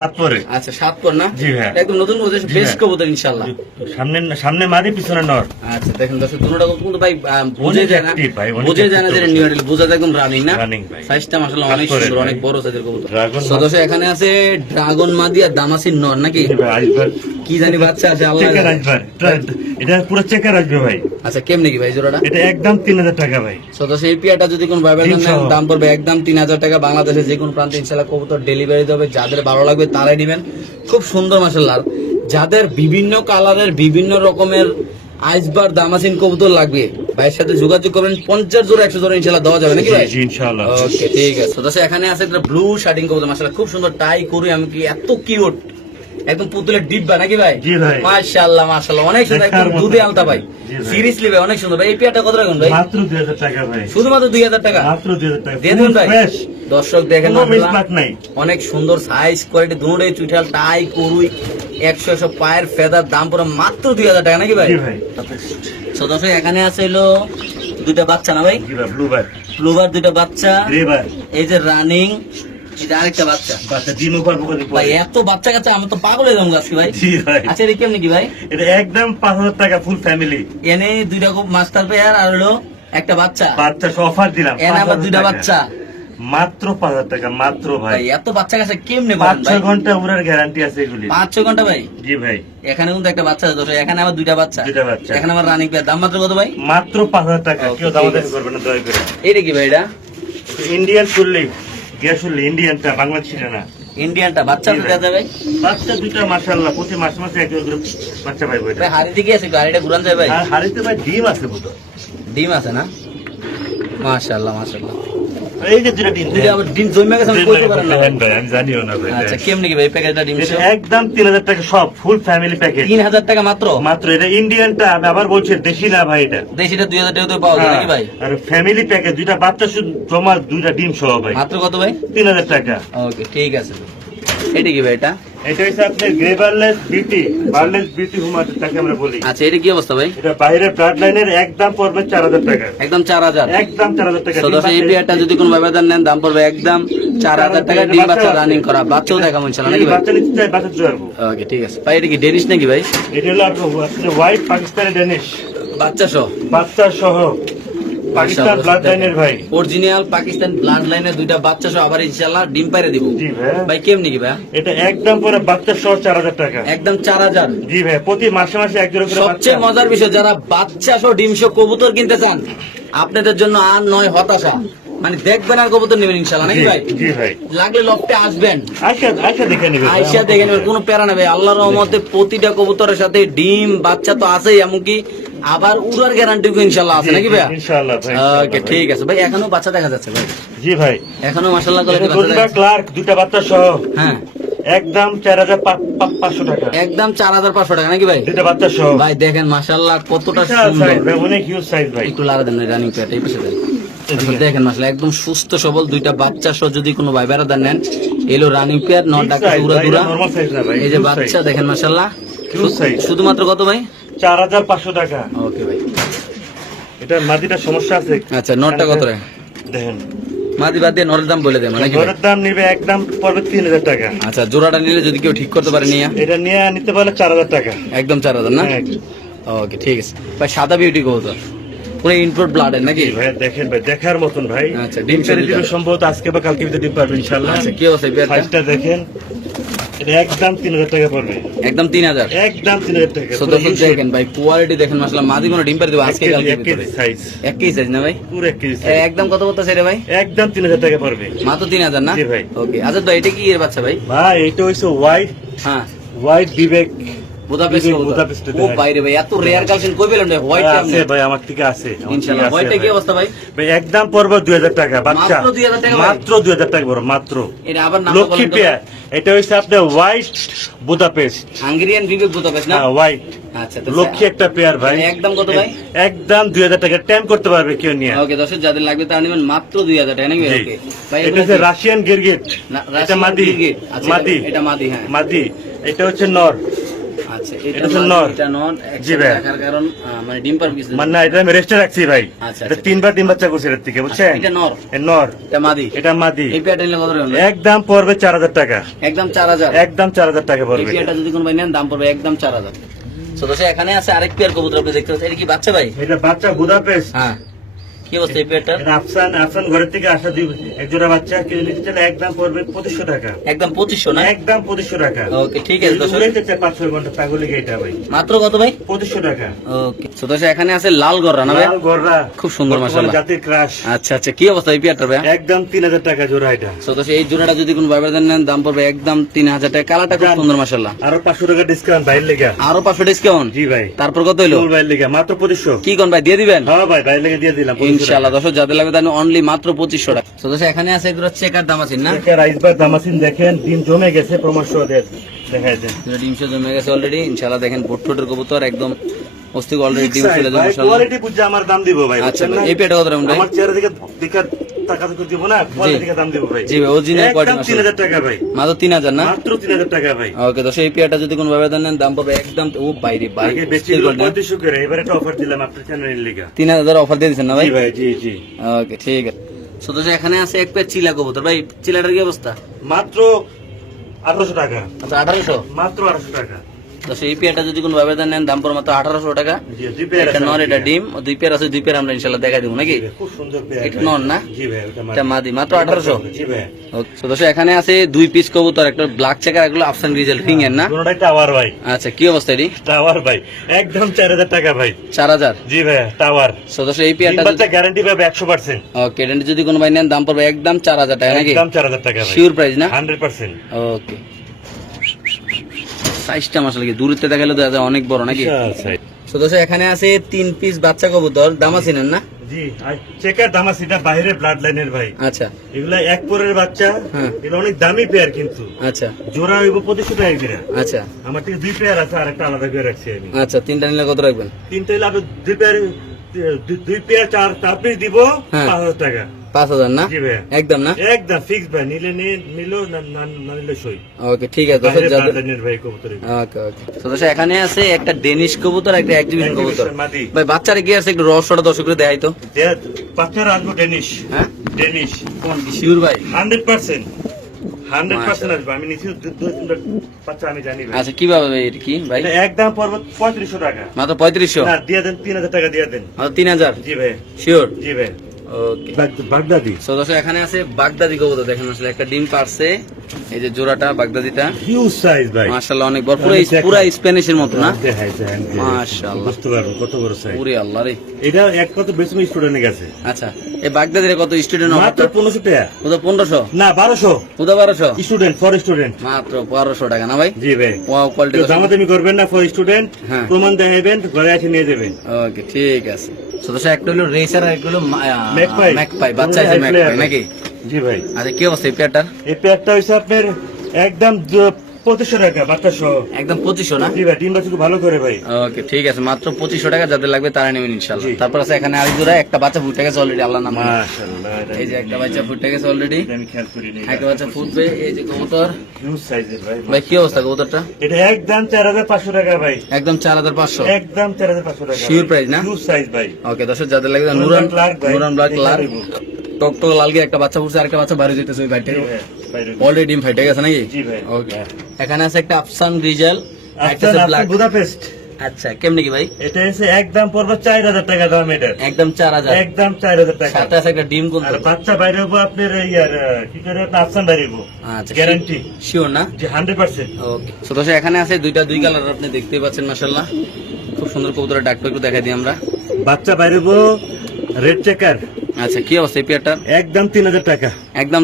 আচ্ছা 7 পর না একদম নতুন বেশ কবুতর ইনশাআল্লাহ। সামনে মাদি পিছনে নর। আচ্ছা দেখেন দর্শক দুটোটা কিন্তু ভাই বোঝা যায় না, বোঝা যায় না যে নিউ আইডল বোঝা যায় একদম রানিং না। সাইজটা মাশাআল্লাহ অনেক সুন্দর, অনেক বড় সাইজের কবুতর। সদস্য এখানে আছে ড্রাগন মাদি আর দামাসিন নর নাকি কি জানি বাচ্চা আছে আল্লাহ এটা পুরো চেকার আসবে ভাই। আচ্ছা কেমনে কি ভাই জোড়াটা? এটা একদম 3000 টাকা ভাই। সদস্য এই পিয়াটা যদি কোন ভাইবের নেন দাম পড়বে একদম 3000 টাকা। বাংলাদেশে যে কোন প্রান্তে ইনশাআল্লাহ কবুতর ডেলিভারি দেবে, যাদের ভালো লাগবে তারাই নেবেন। খুব সুন্দর মাশাআল্লাহ। যাদের বিভিন্ন কালারের বিভিন্ন রকমের আইসবার দামাসিন কবুতর লাগবে ভাইয়ের সাথে যোগাযোগ করবেন। 50 জোড়া 100 জোড়া ইনশাআল্লাহ দেওয়া যাবে নাকি ভাই? জি ইনশাআল্লাহ। ওকে ঠিক আছে। তো এখানে আছে একটা ব্লু শার্টিং কবুতর মাশাআল্লাহ খুব সুন্দর টাই করি আমি কি এত কিউট একদম পুতুলের ডিব্বা নাকি ভাই? জি ভাই মাশাআল্লাহ মাশাআল্লাহ অনেক সুন্দর একদম দুধে আলতা ভাই। সিরিয়াসলি ভাই অনেক সুন্দর ভাই। এই পিয়াটা কত রাখুন ভাই? মাত্র 2000 টাকা ভাই। শুধুমাত্র 2000 টাকা? মাত্র 2000 টাকা দিয়ে দিন ভাই। দর্শক দেখেন নাই অনেক সুন্দর সাইজ কোয়ালিটি দুটোই চুইঠাল টাই করুই 100 পায়ের ফেদার দাম পুরো মাত্র 2000 টাকা নাকি ভাই? জি ভাই। তো দর্শক এখানে আছে হলো দুইটা বাচ্চা না ভাই? জি ভাই ব্লুবার। ব্লুবার দুইটা বাচ্চা। গ্রেবার। এই যে রানিং এটা আরেকটা বাচ্চা। বাচ্চা ডিমও পারবো কত ভাই এত বাচ্চা কাচ্চা আমি তো পাগল হয়ে যাবো আজকে ভাই। জি ভাই। আচ্ছা এটা কেমনে কি ভাই? এটা একদম 5000 টাকা ফুল ফ্যামিলি। এনে দুইটা খুব মাস্টার পেয়ার আর হলো একটা বাচ্চা। বাচ্চা অফার দিলাম। এনে আবার দুইটা বাচ্চা মাত্র 5000 টাকা মাত্র ভাই। এত বাচ্চা কাছে কেমনে পাবেন ভাই? 5-6 ঘন্টা উড়ার গ্যারান্টি আছে এগুলি। 5-6 ঘন্টা ভাই? জি ভাই। এখানে কিন্তু একটা বাচ্চা আছে দর্শক, এখানে আবার দুইটা বাচ্চা। এখানে আমার রানিং পেয়ার দাম মাত্র কত ভাই? মাত্র 5000 টাকা। কেউ দামাদামি করবে না দয়া করে। এইটা কি ভাই? এটা ইন্ডিয়ান শুনলি গ্যাসুল্লি ইন্ডিয়ানটা বাংলাদেশি না। ইন্ডিয়ানটা বাচ্চা তো দেয়া যাবে? বাচ্চা দুইটা মাশাআল্লাহ প্রতি মাসে মাসে এক করে বাচ্চা পাইবো। এটা ভাই হাড়ি দিকে আছে গাড়িটা ঘুরান যায় ভাই? আর হাড়িতে ভাই ডিম আছে বুঝো। ডিম আছে না? মাশাআল্লাহ মাশাআল্লাহ। এই যে দুইটা ডিম দুইটা আবার ডিম জমে গেছে আমি কইতে পারেন না ভাই। আমি জানিও না ভাই। আচ্ছা কেমনে কি ভাই প্যাকেজটা ডিম সহ? একদম 3000 টাকা সব ফুল ফ্যামিলি প্যাকেজ। 3000 টাকা মাত্র? মাত্র। এটা ইন্ডিয়ানটা আমি আবার বলছি দেশি না ভাই। এটা দেশিটা 2000 টাকা তো পাওয়া যায় নাকি ভাই? আর ফ্যামিলি প্যাকেজ দুইটা বাচ্চা শুধু জমা দুইটা ডিম সহ ভাই। মাত্র কত ভাই? 3000 টাকা। ওকে ঠিক আছে। এটা কি ভাই? এটা এটা হচ্ছে আপনার গ্রেবারলেস বিউটি, বারলেস বিউটি হুমাতে তাকে আমরা বলি। আচ্ছা এটা কি অবস্থা ভাই? এটা বাইরে ব্লাড লাইনের একদম পড়বে 4000 টাকা। একদম 4000? একদম 4000 টাকা। সদস্য এই পেয়ারটা যদি কোনো ব্যবধান নেন দাম পড়বে একদম 4000 টাকা। ডিম বাচ্চা রানিং করা বাচ্চাও দেখাবো ইনশাআল্লাহ নাকি ভাই? বাচ্চা নিতে চাই বাচ্চা জোয়ারবো। ওকে ঠিক আছে ভাই। এটা কি ডেনিশ নাকি ভাই? এটা হলো আপনার হোয়াইট পাকিস্তানি ডেনিশ বাচ্চা সহ? বাচ্চা সহ পাকিস্তান ব্লাড লাইনের ভাই। অরিজিনাল পাকিস্তান ব্লাড লাইনের দুইটা বাচ্চা সহ আবার ইনশাআল্লাহ ডিম পাইরে দিব। জি ভাই। ভাই কেমনে কি ভাই? এটা একদম পুরো বাচ্চা সহ 4000 টাকা। একদম 4000? জি ভাই। প্রতি মাসে মাসে এক জোড়া করে বাচ্চা। সবচেয়ে মজার বিষয় যারা বাচ্চা সহ ডিম সহ কবুতর কিনতে চান আপনাদের জন্য আর নয় হতাশা, মানে দেখবেন আর কবুতর নেবেন ইনশাআল্লাহ নাকি ভাই? জি ভাই। লাগলে লফটে আসবেন, আয়শা দেখে নেবেন। আয়শা দেখে নেবেন, কোনো প্যারা নেবে। আল্লাহর রহমতে প্রতিটা কবুতরের সাথে ডিম বাচ্চা তো আছেই, এমনকি আবার উড়ার গ্যারান্টি ইনশাআল্লাহ আছে নাকি ভাই? ইনশাআল্লাহ ভাই। ওকে ঠিক আছে ভাই। এখনো বাচ্চা দেখা যাচ্ছে ভাই? জি ভাই। এখনো মাশাআল্লাহ করে বাচ্চা দেখা যাচ্ছে। ক্লার্ক দুইটা বাচ্চা সহ। হ্যাঁ একদম 4500 টাকা। একদম 4500 টাকা নাকি ভাই? দুইটা বাচ্চা সহ ভাই দেখেন মাশাআল্লাহ কতটা সুন্দর। ভাই অনেক হিউজ সাইজ ভাই। একটু লাগা দেন রানিং পেয়ারটা এই পাশে দেন। দেখেন মাশাআল্লাহ একদম সুস্থ সবল দুইটা বাচ্চা সহ যদি কোনো ভাই বেড়াদার নেন এলো রানিং পেয়ার নট ডাকা উড়া দুরা। এই যে বাচ্চা দেখেন মাশাআল্লাহ শুধুমাত্র কত ভাই? 4500 টাকা। ওকে ভাই। এটা মাদিটা সমস্যা আছে। আচ্ছা নটটা কত রে? দেখেন মাদি বাদ দিয়ে নরের দাম বলে দেন নাকি? নরের দাম নিবে একদম পড়বে 3000 টাকা। আচ্ছা জোড়াটা নিলে যদি কেউ ঠিক করতে পারে নিয়া এটা নিয়ে নিতে পারলে 4000 টাকা। একদম 4000 না? ওকে ঠিক আছে ভাই। সাদা বিউটি কবুতর পুরো ইনপুট ব্লাডের নাকি ভাই? দেখেন ভাই দেখার মতন ভাই। আচ্ছা ডিম ছেড়ে দিবে সম্ভবত আজকে বা কালকে ভিতরে ডিম পারবে ইনশাআল্লাহ। আচ্ছা কি অবস্থা পেয়ারটা? সাইজটা দেখেন। এটা একদম 3000 টাকা পড়বে। একদম 3000? একদম 3000 টাকা। সো দেখেন ভাই কোয়ালিটি দেখেন মাশাআল্লাহ। মাদি কোনো ডিম পারে দেব আজকে কালকে ভিতরে। সাইজ এক কেজি সাইজ না ভাই? পুরো এক কেজি। একদম কত বলতেছে রে ভাই? একদম 3000 টাকা পড়বে। মাত্র 3000 না? জি ভাই। ওকে আচ্ছা ভাই এটা কি এর বাচ্চা ভাই? ভাই এটা হইছে হোয়াইট। হ্যাঁ হোয়াইট বিবেক বুদাপেস্ট। ও ভাই রে ভাই এত রেয়ার কালেকশন কই পেলেন ভাই? হোয়াইট আছে ভাই আমার থেকে আছে ইনশাআল্লাহ। হোয়াইটটা কি অবস্থা ভাই? ভাই একদম পড়বে 2000 টাকা বাচ্চা। মাত্র 2000 টাকা? মাত্র 2000 টাকা বড় মাত্র। এটা আবার নাম লক্ষ্মী পেয়ার। এটা হইছে আপনার হোয়াইট বুদাপেস্ট। হাঙ্গেরিয়ান বিবেক বুদাপেস্ট না? হ্যাঁ হোয়াইট। আচ্ছা লক্ষ্মী একটা পেয়ার ভাই। একদম কত ভাই? একদম 2000 টাকা টাইম করতে পারবে কেউ নিয়ে। ওকে দর্শক যাদের লাগবে তারা নেবেন মাত্র 2000 টাকা নাকি? ওকে ভাই এটা হচ্ছে রাশিয়ান গিরগিট। এটা মাদি। আচ্ছা মাদি। এটা মাদি। হ্যাঁ মাদি। এটা হচ্ছে নর। আচ্ছা এটা হচ্ছে নর। এটা নর জি ভাই। দেখার কারণ মানে ডিম পার কিছু মানে না, এটা আমি রেস্টে রাখছি ভাই। আচ্ছা, এটা আচ্ছা। 3 বার ডিম বাচ্চা করছে এর থেকে, বুঝছেন? এটা নর, এ নর, এটা মাদি, এটা মাদি। এই পেয়ারটা নিলে কত টাকা? একদম পড়বে 4000 টাকা, একদম 4000। একদম 4000 টাকা এই পড়বে। পেয়ারটা যদি কোনো ভাই নেন দাম পড়বে একদম 4000। তো দোষে এখানে আছে আরেক পেয়ার কবুতর আপনি দেখতে পাচ্ছেন, এটা কি বাচ্চা ভাই? এটা বাচ্চা বুদাপেস্ট। হ্যাঁ, কি অবস্থা এই পেয়ারটা? এটা আফসান ঘরের থেকে আসা এক জোড়া বাচ্চা কিনে নিতে চাইলে একদম পড়বে 2500 টাকা, একদম 2500 না? একদম 2500 টাকা। ওকে ঠিক আছে দর্শক, উড়াইতে চাই 5-6 ঘন্টা পাগলি এটা ভাই, মাত্র কত ভাই? 2500 টাকা। ওকে তো দর্শক এখানে আছে লাল গররা না ভাই? লাল গররা, খুব সুন্দর মাশাআল্লাহ, জাতির ক্রাশ। আচ্ছা আচ্ছা, কি অবস্থা এই পেয়ারটার ভাই? একদম 3000 টাকা জোড়া এটা। তো দর্শক এই জোড়াটা যদি কোনো ভাইবার নেন দাম পড়বে একদম 3000 টাকা। কালারটা খুব সুন্দর মাশাআল্লাহ। আরো 500 টাকা ডিসকাউন্ট বাইরে লেগে। আরো 500 ডিসকাউন্ট? জি ভাই। তারপর কত হইলো? বাইরে লেগে মাত্র 2500। কি কোন ভাই দিয়ে দিবেন? হ্যাঁ ভাই, বাইরে লেগে দিয়ে দিলাম 2500 ইনশাআল্লাহ। দর্শক যাদের লাগবে তাহলে অনলি মাত্র 2500 টাকা। তো দর্শক এখানে আছে এগুলো চেকার দাম আছে না? টাকা। রাইসবার দামাসিন দেখেন, ডিম জমে গেছে, প্রমোশন দেখায় দেন। দুটো ডিম সে জমে গেছে অলরেডি ইনশাআল্লাহ। দেখেন বোটটোটের কবুতর একদম অস্থির, অলরেডি ডিম চলে যাবে মাশাআল্লাহ। কোয়ালিটি বুঝে আমার দাম দিব ভাই। আচ্ছা বুঝছেন ভাই, না? এই পেয়ারটা কত দাম ভাই? আমার চেহারা দিকে টাকা তো দিব না, কোয়ালিটি দিকে দাম দিব ভাই। জি ভাই, অরিজিনাল কোয়ালিটি একদম মাশাআল্লাহ। 3000 টাকা ভাই, মাত্র 3000 না? মাত্র 3000 টাকা ভাই। ওকে দর্শক এই পেয়ারটা যদি কোনো ভাবে নেন দাম পড়বে একদম ও বাইরে বাইরে আগে বেশি 3500 করে, এবারে একটা অফার দিলাম আপনার চ্যানেলের লিগা। 3000 অফার দিয়ে দিচ্ছেন না ভাই? জি ভাই, জি জি। ওকে ঠিক আছে। তো দর্শক এখানে আছে এক পেয়ার চিলা কবুতর ভাই, চিলাটার কি অবস্থা? মাত্র 1800 টাকা, আচ্ছা 1800। মাত্র 1800 টাকা। তো সেই পেয়ারটা যদি কোনো ভাবে নেন দাম পড়বে মাত্র 1800 টাকা। জি, দুই পেয়ার এটা আছে নর, আমার এটা দিকে। ডিম, দুই পেয়ার আছে, দুই পেয়ার আমরা ইনশাআল্লাহ দেখাই দেবো নাকি? খুব সুন্দর পেয়ার। এটা নর না? জি ভাই, ওটা এটা মাদি, মাত্র 1800। জি ভাই। ওকে তো দর্শক এখানে আছে দুই পিস কবুতর, একটা ব্ল্যাক চেকার, এগুলো আফসান গ্রিজেল ফিং এর না? দুটোটাই টাওয়ার ভাই, আচ্ছা কি অবস্থা এটি? টাওয়ার ভাই, একদম 4000 টাকা ভাই। 4000। জি ভাই, টাওয়ার। তো দর্শক এই পেয়ারটা বাচ্চা গ্যারান্টি পাবে 100%। ওকে, এটা যদি কোনো ভাই নেন দাম পড়বে একদম 4000 টাকা নাকি? একদম 4000 টাকা ভাই, শিওর প্রাইস না? 100%। ওকে, সাইজটা মাশাআল্লাহ কি দূরত্বে দেখালে দেখা যায় অনেক বড় নাকি? বিশাল size। তো দর্শক এখানে আছে 3 পিস বাচ্চা কবুতর, দাম আছে না? জি, আর চেকার দামাসিটা বাইরের ব্লাড লাইনের ভাই। আচ্ছা এগুলা এক পরের বাচ্চা, হ্যাঁ। এগুলো অনেক দামি পেয়ার কিন্তু। আচ্ছা জোড়া হইব 2500 টাকা করে। আচ্ছা আমার থেকে দুই পেয়ার আছে, আর একটা আলাদা করে রাখছি আমি। আচ্ছা, তিনটা নিলে কত রাখবেন? তিনটা হইলে আপনি দুই পেয়ার চার পিস দিব, হ্যাঁ। 5000 টাকা। 5000 না? জি ভাই, একদম না? একদম ফিক্স ভাই, নিলে নিলো, না নিলে সই। ওকে ঠিক আছে দর্শক বাইরের যাদের ব্লাড লাইনের ভাই কবুতর এগুলো। ওকে ওকে। তো দর্শক এখানে আছে একটা ডেনিশ কবুতর, একটা এক্সিবিশন কবুতর মাদি। ভাই। বাচ্চারা কি আছে একটু রহস্যটা দর্শকদের দেখাই তো। বাচ্চারা আসবো ডেনিশ। হ্যাঁ, ডেনিশ কোন কি শিওর ভাই? 100%, 100% আসবে। আমি নিচে দুই বাচ্চা আমি জানি ভাই। আচ্ছা কিভাবে ভাই এটা কি ভাই? এটা একদম পড়বে 3500 টাকা। মাত্র 3500? না, দিয়ে দেন 3000 টাকা দিয়ে দেন। মাত্র 3000? জি ভাই, শিওর? জি ভাই। ওকে। বাগদাদি তো দর্শক এখানে আছে বাগদাদি কবুতর, দেখেন আসলে একটা ডিম পারছে, এই যে জোড়াটা বাগদাদিটা হিউজ সাইজ ভাই। মাশাআল্লাহ অনেক বড়, পুরো স্প্যানিশের মতো না? দেখাই দেন, মাশাআল্লাহ। বুঝতে পারবো কত বড় সাইজ। পুরি আল্লাহ রে। এটা এক কত বেশি স্টুডেন্টের কাছে আচ্ছা এই বাগদাদির কত স্টুডেন্ট? মাত্র 1500 টাকা। ওটা 1500? না, 1200 ওটা 1200? Student, for student. মাত্র 1200 টাকা না ভাই? জি ভাই। Wow quality. দামাদামি করবেন না, ফর স্টুডেন্ট। হ্যাঁ। প্রমাণ দেখাবেন, ঘরে এসে নিয়ে যাবেন। ওকে ঠিক আছে। তো দর্শক একটা হলো রেসার আর একটা হলো ম্যাকপাই। ম্যাকপাই, বাচ্চা আছে ম্যাকপাই নাকি? জি ভাই। আচ্ছা কি অবস্থা এই পেয়ারটার? এই প্যাকটা হইছে আপনার একদম 2500 টাকা, বাচ্চা সহ। একদম 2500 না? জি ভাই, ডিম বাচ্চা খুব ভালো করে ভাই। ওকে ঠিক আছে, মাত্র 2500 টাকা, যাদের লাগবে তারা নেবেন ইনশাআল্লাহ। জি। তারপর আছে এখানে আরেক জোড়া, একটা বাচ্চা ফুটে গেছে অলরেডি, আল্লাহ নাম। মাশাআল্লাহ, এই যে একটা বাচ্চা ফুটে গেছে অলরেডি, আমি খেয়াল করিনি। একটা বাচ্চা ফুটবে। এই যে কবুতর হিউজ সাইজের ভাই। ভাই, কি অবস্থা কবুতরটা? এটা একদম 4500 টাকা ভাই। একদম 4500? একদম 4500 টাকা। Sure price না? হিউজ সাইজ ভাই। ওকে দর্শক যাদের লাগবে নুরান নুরান ক্লার্ক ভাই। নুরান ব্ল্যাক ক্লার্ক, দেখাবো। টকটক লাল গিয়ে একটা বাচ্চা ফুটছে, আরেকটা বাচ্চা বাইরে যেতেছে ওই বাইরে। জি ভাই, বাইরে। অলরেডি ডিম ফাইটে গেছে নাকি? জি ভাই। ওকে। এখানে আছে একটা আফসান গ্রিজেল, একটা আচ্ছা, আছে ব্ল্যাক। বুদাপেস্ট। আচ্ছা কেমনে কি ভাই? এটা এসে একদম পড়বে 4000 টাকা দাম এটা। একদম 4000? একদম 4000 টাকা। সাথে আছে একটা ডিম কোন? আর বাচ্চা বাইরে হবো আপনার ইয়ার কি করে আপনার আফসান বাইরে হবো। আচ্ছা গ্যারান্টি। শিওর না? জি 100%। ওকে। তো দর্শক এখানে আছে দুই কালার, আপনি দেখতেই পাচ্ছেন মাশাআল্লাহ, খুব সুন্দর কবুতরের ডাকটা একটু দেখাই দিই আমরা। বাচ্চা বাইরে হবো রেড চেকার। আচ্ছা কি অবস্থা এই পেয়ারটার? একদম 3000 টাকা। একদম